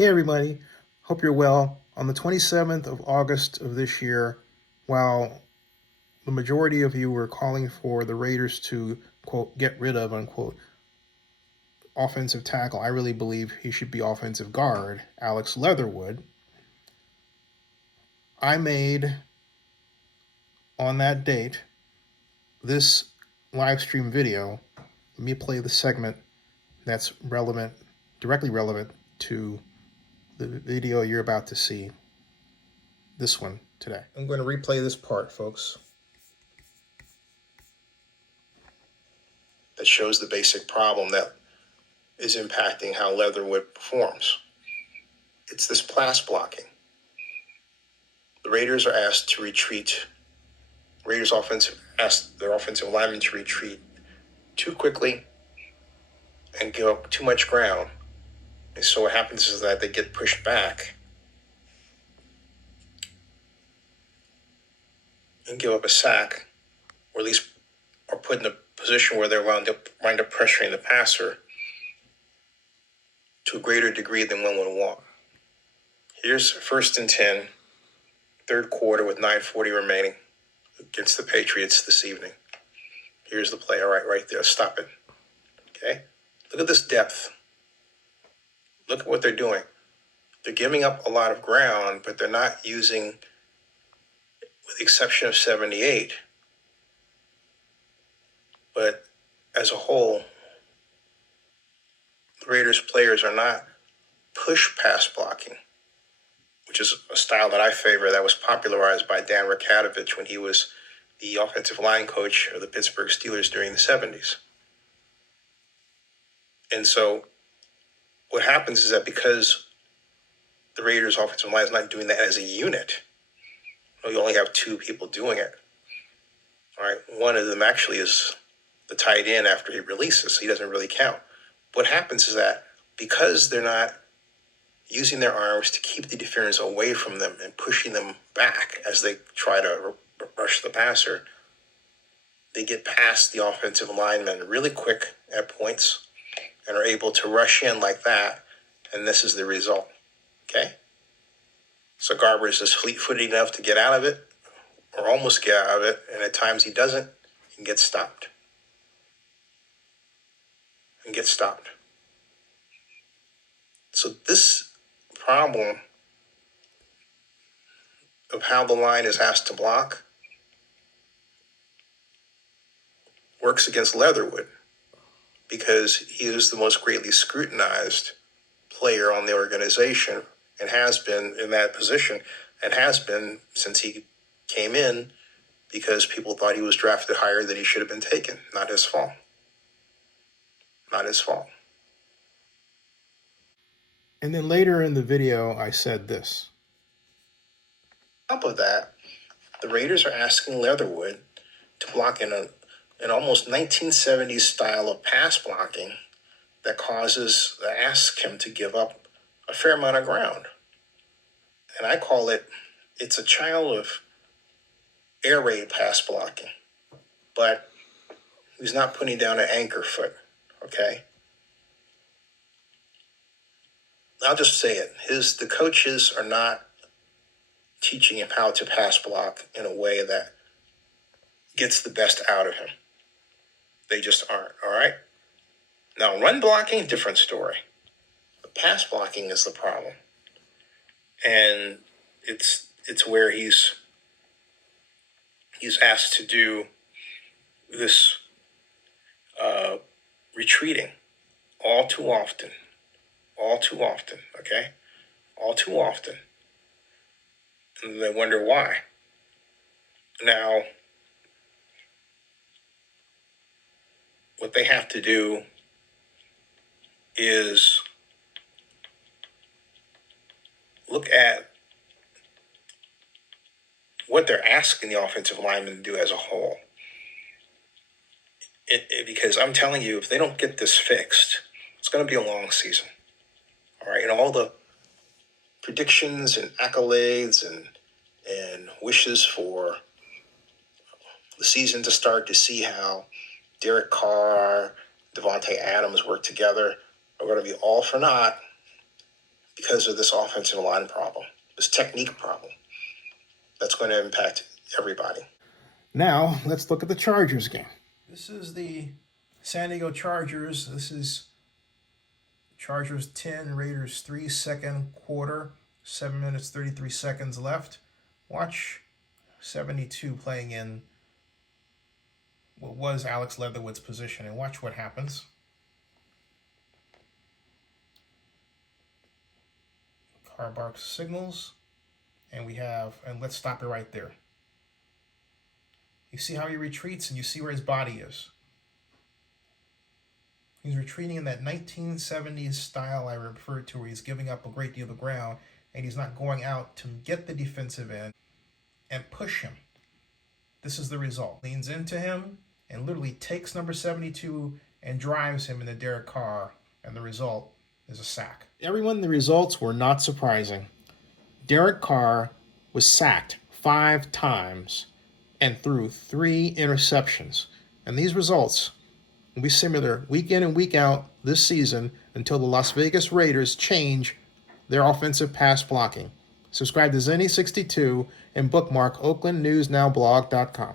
Hey everybody, hope you're well. On the 27th of August of this year, while the majority of you were calling for the Raiders to, quote, get rid of, unquote, offensive tackle, I really believe he should be offensive guard, Alex Leatherwood. I made, on that date, this live stream video. Let me play the segment that's relevant, directly relevant to the video you're about to see. This one today. I'm going to replay this part, folks. That shows the basic problem that is impacting how Leatherwood performs. It's this pass blocking. The Raiders are asked to retreat. Raiders asked their offensive linemen to retreat too quickly and give up too much ground. And so what happens is that they get pushed back and give up a sack, or at least are put in a position where they're wind up pressuring the passer to a greater degree than one would want. Here's 1st and 10, third quarter with 9:40 remaining against the Patriots this evening. Here's the play. All right there. Stop it. Okay? Look at this depth. Look at what they're doing. They're giving up a lot of ground, but they're not using, with the exception of 78. But as a whole, the Raiders players are not push pass blocking, which is a style that I favor that was popularized by Dan Rakatovich when he was the offensive line coach of the Pittsburgh Steelers during the 70s. And so what happens is that because the Raiders offensive line is not doing that as a unit, you only have two people doing it. All right, one of them actually is the tight end after he releases, so he doesn't really count. What happens is that because they're not using their arms to keep the defenders away from them and pushing them back as they try to rush the passer, they get past the offensive linemen really quick at points and are able to rush in like that, and this is the result. Okay? So Garbers is fleet-footed enough to get out of it, or almost get out of it, and at times he doesn't, and gets stopped. So this problem of how the line is asked to block works against Leatherwood because he is the most greatly scrutinized player on the organization and has been in that position and has been since he came in because people thought he was drafted higher than he should have been taken. Not his fault. And then later in the video, I said this. On top of that, the Raiders are asking Leatherwood to block in an almost 1970s style of pass blocking that asks him to give up a fair amount of ground. And I call it's a child of air raid pass blocking, but he's not putting down an anchor foot, okay? I'll just say it. The coaches are not teaching him how to pass block in a way that gets the best out of him. They just aren't, all right? Now, run blocking, different story. But pass blocking is the problem. And it's where he's asked to do this retreating all too often, okay? All too often. And they wonder why. Now, what they have to do is look at what they're asking the offensive linemen to do as a whole. Because I'm telling you, if they don't get this fixed, it's going to be a long season. All right, and all the predictions and accolades and wishes for the season to start to see how Derek Carr, Devontae Adams work together are going to be all for naught because of this offensive line problem, this technique problem that's going to impact everybody. Now, let's look at the Chargers game. This is the San Diego Chargers. This is Chargers 10, Raiders 3, second quarter, 7 minutes, 33 seconds left. Watch 72 playing in what was Alex Leatherwood's position, and watch what happens. Car barks signals, and let's stop it right there. You see how he retreats, and you see where his body is. He's retreating in that 1970s style I referred to, where he's giving up a great deal of ground, and he's not going out to get the defensive end and push him. This is the result. Leans into him and literally takes number 72 and drives him into Derek Carr, and the result is a sack. Everyone, the results were not surprising. Derek Carr was sacked 5 times and threw 3 interceptions. And these results will be similar week in and week out this season until the Las Vegas Raiders change their offensive pass blocking. Subscribe to Zenny62 and bookmark OaklandNewsNowBlog.com.